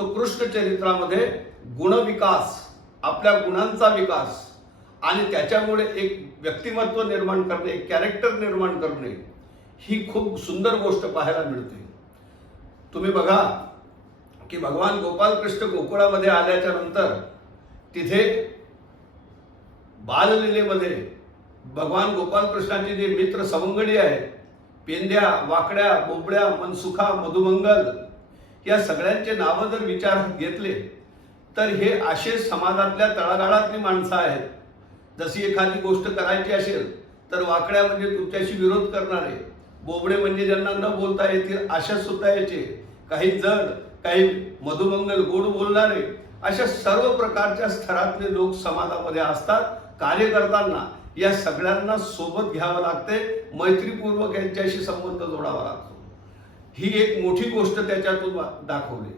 तो कृष्ण चरित्रामध्ये गुणविकास, आपल्या गुणांचा विकास आणि त्याच्यामुळे एक व्यक्तिमत्व निर्माण करणे, कॅरेक्टर निर्माण करणे, ही खूप सुंदर गोष्ट पाहायला मिळते. तुम्ही बघा की भगवान गोपालकृष्ण गोकुळामध्ये आल्याच्या नंतर तिथे बाललीलेमध्ये भगवान गोपालकृष्णाचे जे मित्र सवंगडी आहेत, पेंद्या, वाकड्या, बोबड्या, मनसुखा, मधुमंगल, या सगळ्यांचे नावं जर विचारात घेतले तर हे असे समाजातल्या तळागाळातली माणसं आहेत. जशी एखादी गोष्ट करायची असेल तर वाकड्या म्हणजे तुमच्याशी विरोध करणारे, बोबडे म्हणजे ज्यांना न बोलता येतील अशा सुद्धा याचे, काही जड, काही मधुमंगल गोड बोलणारे, अशा सर्व प्रकारच्या स्तरातले लोक समाजामध्ये असतात. कार्य करताना या सगळ्यांना सोबत घ्यावं लागते, मैत्रीपूर्वक यांच्याशी संबंध जोडावा लागतो. ही एक मोठी गोष्ट त्याच्यातून दाखवली.